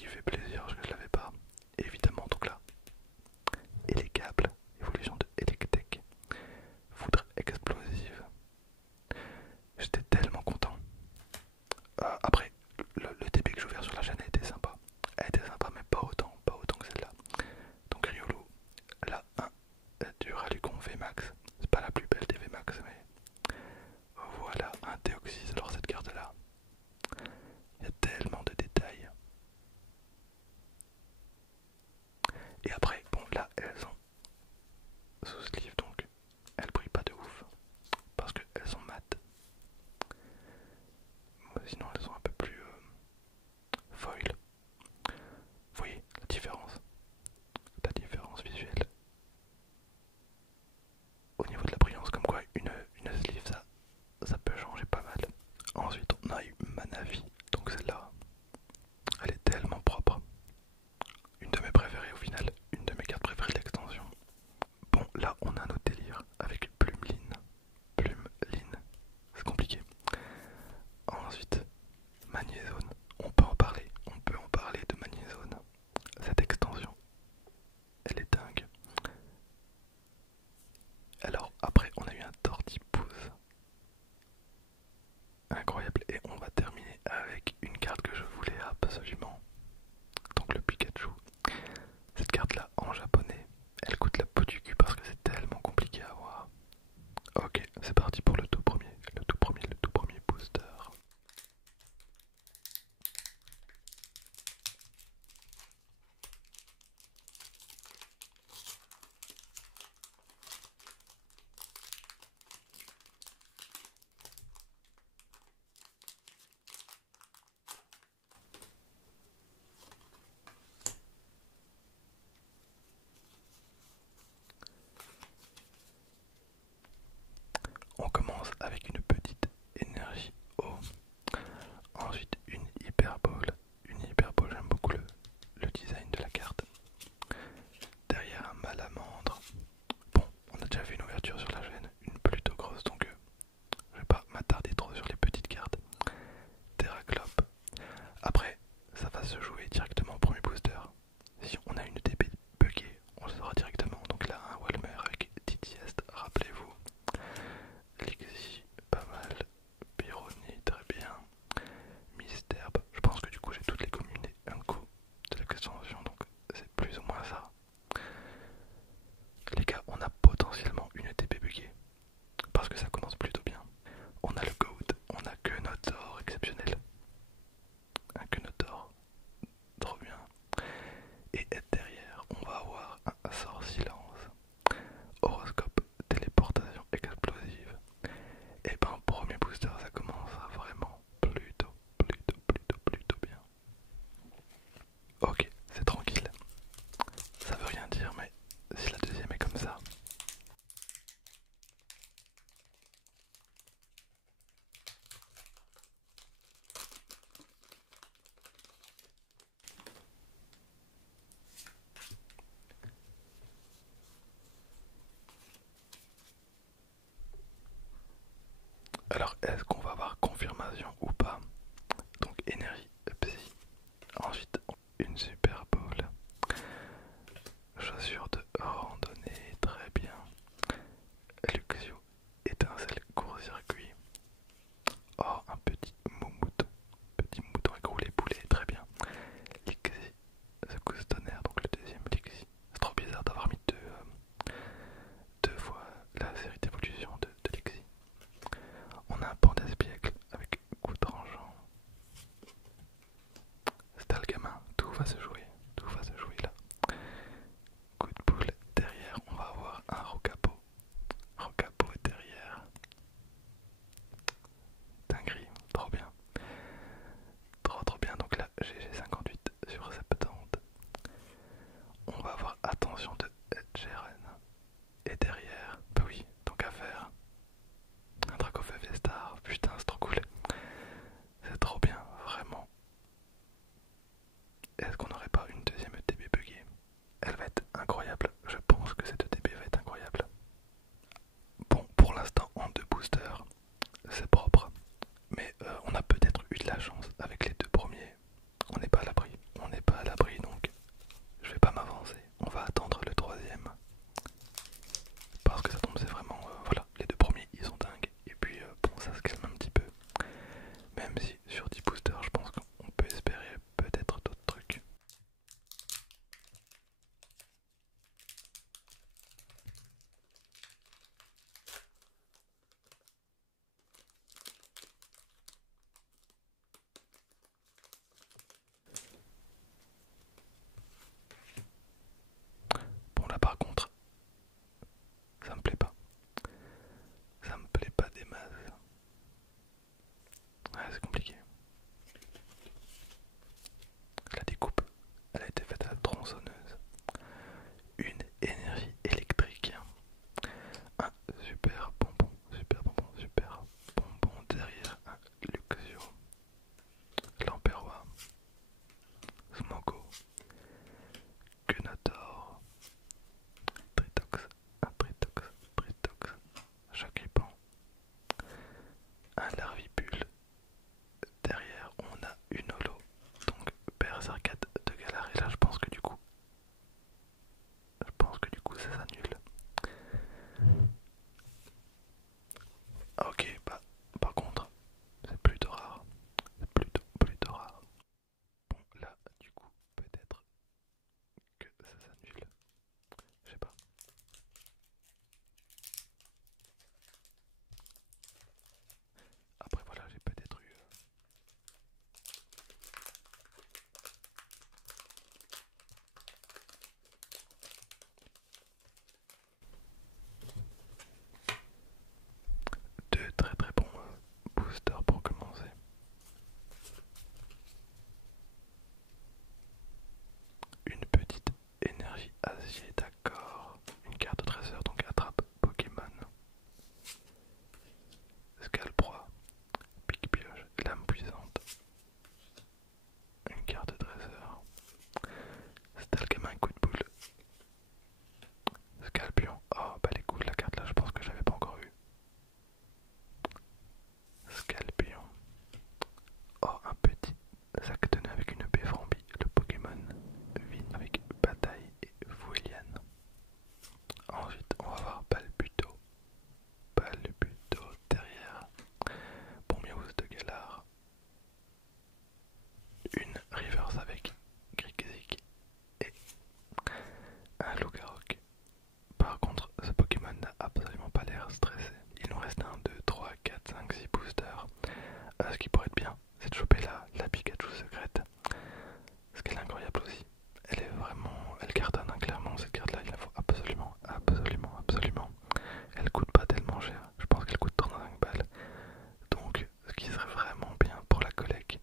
qui fait plaisir parce que je l'avais pas. Et évidemment, donc là, et les câbles, évolution de Electek, foudre explosive. J'étais tellement content. Après, le TP que j'ai ouvert sur la chaîne a été sympa. Elle était sympa, mais pas autant que celle-là. Donc Riolu, la 1 du Ralucon VMAX. C'est pas la plus belle des VMAX, mais voilà un Deoxys. Alors cette carte-là, il y a tellement de détails. Et après, bon là, elles sont sous sleeve, donc elles brillent pas de ouf. Parce qu'elles sont mates. Sinon elles sont un peu plus foil. Vous voyez la différence visuelle au niveau de la brillance, comme quoi une sleeve ça peut changer pas mal. Ensuite on a eu Manavi, donc celle-là elle est tellement propre, une de mes préférées au final, une de mes cartes préférées d'extension. Bon là on a notre délire avec Plumeline, c'est compliqué. Ensuite Magnézone, on peut en parler de Magnézone, cette extension elle est dingue. Alors après on a eu un Tortipousse incroyable et on va terminer avec une carte que je voulais absolument, donc le Pikachu. Cette carte là en japonais elle coûte la peau du cul parce que c'est tellement compliqué à avoir. Ok, c'est parti pour le tout premier booster. On commence avec une petite énergie eau. Ensuite une hyperbole. Une hyperbole, j'aime beaucoup le design de la carte. Derrière un malamandre. Bon, on a déjà vu une ouverture sur la chaîne, une plutôt grosse, donc je vais pas m'attarder trop sur les petites cartes. Terraclope. Après, ça va se jouer directement au premier booster. Si on a une TP buggée, on le saura directement. Donc là, un Walmer avec Titiest, rappelez-vous. Lixie, pas mal. Pyroni, très bien. Misterbe, je pense que du coup j'ai toutes les communes et un coup de l'extension, donc c'est plus ou moins ça. Les gars, on a potentiellement une TP buggée, parce que ça commence plutôt bien. On a le GOAT, on a que notre or exceptionnel. Un que notre or, trop bien. Et derrière, on va avoir un sort silence, horoscope, téléportation explosive. Et ben, premier booster, ça commence vraiment plutôt bien. Ok, c'est tranquille. Ça veut rien dire, mais si la deuxième est comme ça. Alors, est-ce qu'on va avoir confirmation ou pas? Donc, énergie psy. Ensuite, une super bowl. Chaussures de randonnée, très bien. Luxio, étincelle, court-circuit. Oh, un petit mouton avec roulé poulet, très bien. Lixie, secousse tonnerre, donc le deuxième Lixie. C'est trop bizarre d'avoir mis deux fois la série d'évolution de Lixie. On a un panda espiègle avec coup tranchant. C'est le gamin, tout va se jouer. Et là, je pense que du coup, ça s'annule. Ah, ok, bah, par contre, c'est plutôt rare. C'est plutôt rare. Bon, là, du coup, peut-être que ça s'annule. Je sais pas. Après, voilà, j'ai peut-être eu. Deux très très bons boosters pour commencer. Une petite énergie acier, d'accord. Une carte de trésor, donc attrape Pokémon. Scalproie, pique-pioche, lame puissante. Une carte de trésor. Stalgamin, coup de boule. Scalpion. Oh, bah les coups, la carte là, je pense que j'avais pas encore eu. Scalpion. Oh, un petit sac de nœuds avec une Beframbi, le Pokémon vit avec Bataille et Fouiliane. Ensuite, on va voir Palbuto. Palbuto derrière. Bourmiaus de Galar. Une Reverse avec Grixis et un Lougarok. Par contre, ce Pokémon n'a absolument pas l'air stressé. Il nous reste un 2 3 4 5 6 boosters. Ce qui pourrait être bien, c'est de choper la Pikachu secrète. Ce qui est incroyable aussi. Elle est vraiment. Elle cartonne, hein, clairement, cette carte là, il la faut absolument, absolument, absolument. Elle coûte pas tellement cher. Je pense qu'elle coûte 35 balles. Donc, ce qui serait vraiment bien pour la collecte,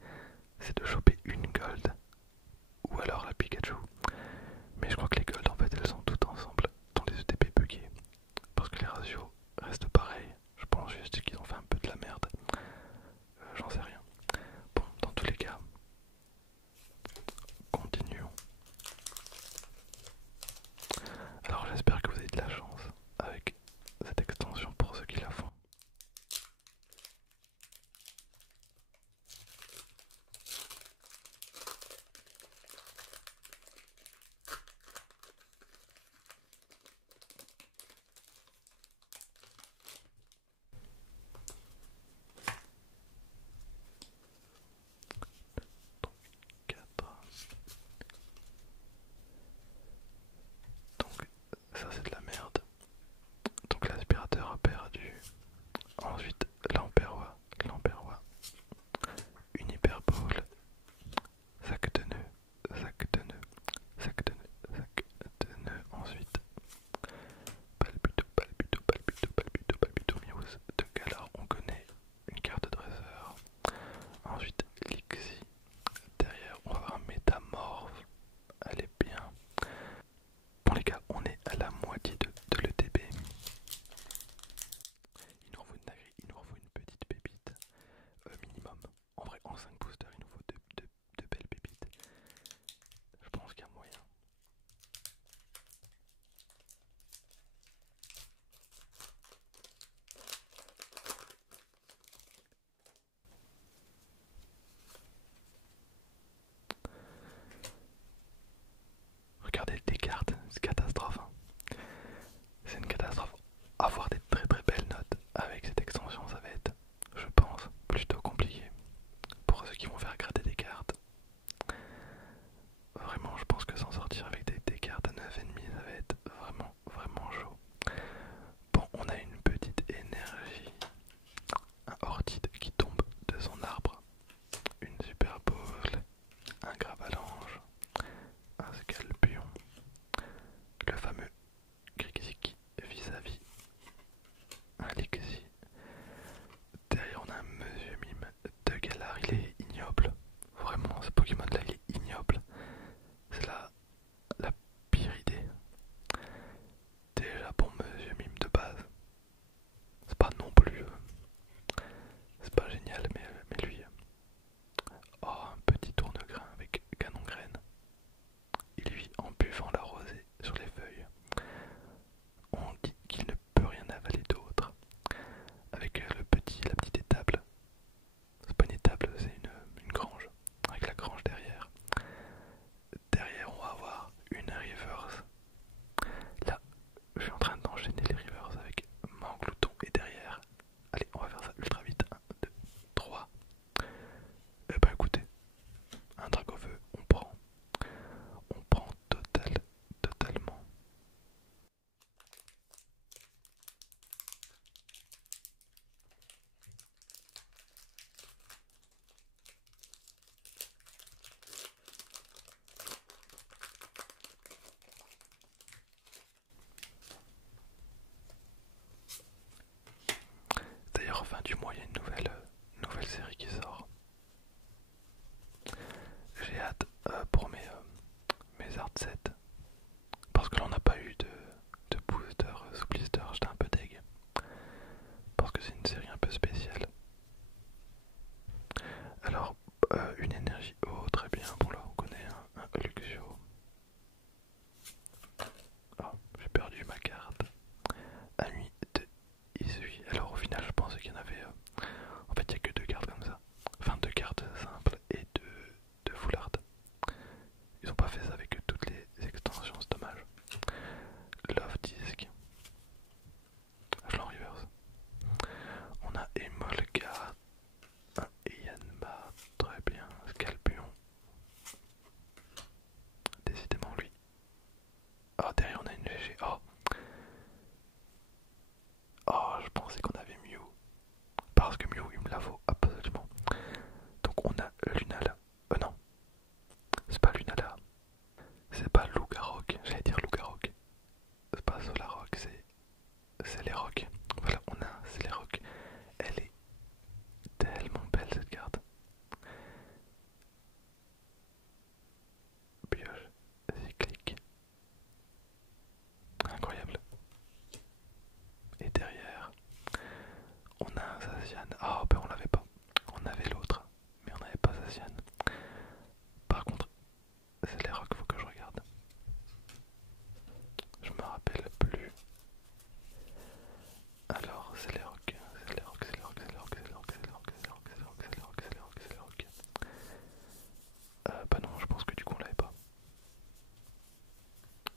c'est de choper une gold ou alors la Pikachu. Mais je crois que les golds en fait elles sont toutes ensemble dans les ETP buggés. Parce que les ratios restent pareils. Je pense juste qu'ils ont fait un peu de la merde. J'en sais rien. Bon, dans tous les cas, continuons. Alors j'espère que vous avez de la chance avec cette extension pour ceux qui la font. Donc ça c'est de la merde. Donc l'aspirateur a perdu. Ensuite l'Ampérois. Une hyperbole. Sac de nœuds. Sac de nœuds. Ensuite Palbuto, Miaus de Galar, on connaît une carte de dresseur. Ensuite Lixie. Derrière on va avoir un métamorphe. Elle est bien. Bon les gars, on est à la moitié de l'ETB. Il nous refaut une dinguerie, il nous refaut une petite pépite minimum. En vrai, en 5 boosters, il nous faut deux belles pépites. Je pense qu'il y a moyen. Regardez les cartes, c'est catastrophe. Hein. C'est une catastrophe. Avoir des très très belles notes avec cette extension, ça va être, je pense, plutôt compliqué. Pour ceux qui vont faire gratter des cartes, vraiment, je pense que s'en sortir avec des cartes à 9,5, ça va être vraiment, vraiment chaud. Bon, on a une petite énergie. Un Hortide qui tombe de son arbre. Une super boule. Un Gravalanche. Un Scalpion. Le fameux Grixis vis-à-vis. Un Lixie. Derrière, on a un Monsieur Mime de Galar. Il est ignoble. Vraiment, ce Pokémon là, il est ignoble. C'est la pire idée d'ailleurs, fin du mois, il y a une nouvelle série qui sort. J'ai hâte pour mes art sets. Parce que là, on n'a pas eu de booster sous blister, j'étais un peu deg. Parce que c'est une série un peu spéciale. Alors, une énergie eau, très bien. Bon, là, on connaît un Luxio. Oh, j'ai perdu ma carte. Ami de Isui. Alors, au final, je pensais qu'il y en avait. En fait, il n'y a que deux cartes comme ça. Enfin, deux cartes simples et deux full art. Ils ont pas fait ça avec toutes les extensions, c'est dommage. Love Disc. Je l'en reverse. On a Emolga, Yanma, très bien. Scalpion. Décidément lui. Oh, derrière on a une GG. Oh. Oh, je pensais qu'on avait Mew. Parce que Mew il me la vaut absolument. Donc on a Lunala. Non, c'est pas Lunala. C'est pas Lugarok. J'allais dire Lugarok. C'est pas Solarok, c'est les rocs. Voilà, on a c'est les rocs. Elle est tellement belle cette carte. Pioche, cyclique. Incroyable. Et derrière, on a un Zacian. Ah, ben on l'avait pas. On avait l'autre, mais on n'avait pas Zacian. Par contre, c'est les rocs, faut que je regarde. Je me rappelle plus. Alors, c'est les rocs, c'est les rocs, c'est les rocs, c'est les rocs, c'est les rocs, c'est les rocs, c'est les rocs, c'est les rocs, c'est les rocs, c'est les rocs, c'est les rocs. Bah non, je pense que du coup on l'avait pas.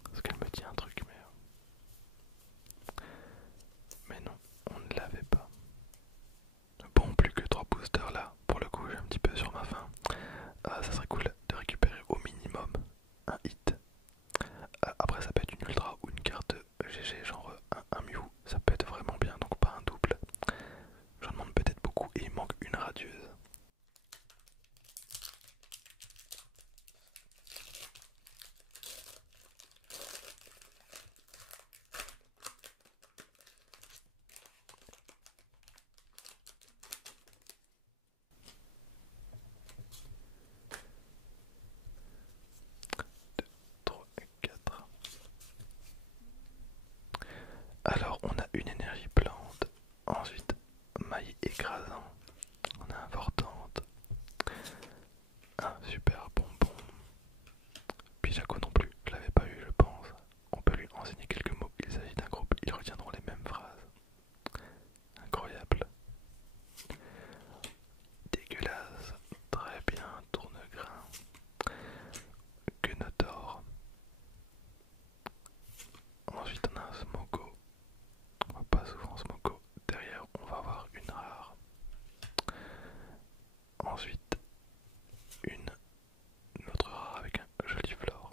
Parce qu'elle me dit un truc, mais non, on ne l'avait pas. Bon, plus que 3 boosters là, pour le coup j'ai un petit peu sur ma faim. Ça serait cool de récupérer au minimum un hit. Après ça peut être une ultra ou une carte GG, genre un Mew, ça peut être vraiment bien, donc pas un double. J'en demande peut-être beaucoup et il manque une radieuse. Deux, trois, quatre. Alors on a une énergie plante, ensuite maille écrasant, on a importante, un super bonbon, Pijaco non plus, je l'avais pas eu je pense, on peut lui enseigner quelques mots, il s'agit d'un groupe, ils retiendront les mêmes phrases, incroyable, dégueulasse, très bien, tourne-grain, Gunotor, ensuite on a un Smoko, on voit pas souvent Smoko, derrière on va avoir une rare, ensuite une autre rare avec un joli flore.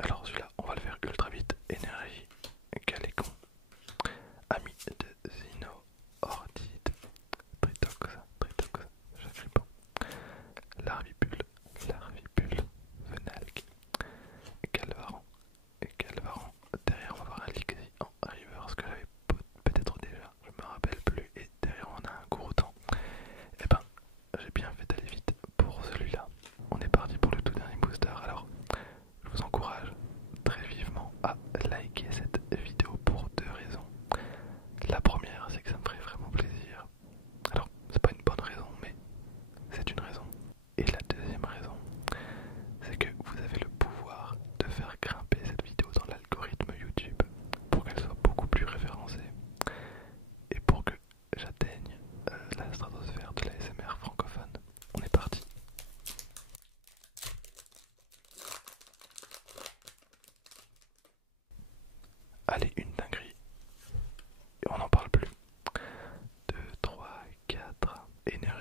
Alors celui-là, on va le faire ultra vite. Énergie, Calécon, ami de Zino, Ordide, Tritox, Chagripan, Larvipule, Venalk, Calvaran, et Calvaran. Derrière on va avoir un Lixi en reverse que j'avais peut-être déjà, je me rappelle plus. Et derrière on a un Gouroutan. Et ben, j'ai bien fait d'aller vite pour celui-là. On est parti pour le tout dernier booster. Alors, je vous encourage très vivement à liker cette vidéo pour deux raisons. La première, c'est que ça me ferait vraiment plaisir. Alors, c'est pas une bonne raison, mais c'est une raison. Et la deuxième raison, c'est que vous avez le pouvoir de faire grimper cette vidéo dans l'algorithme YouTube pour qu'elle soit beaucoup plus référencée et pour que j'atteigne la stratosphère de la l'ASMR francophone. On est parti. Allez, une dinguerie. Et on n'en parle plus. 2, 3, 4. Énergie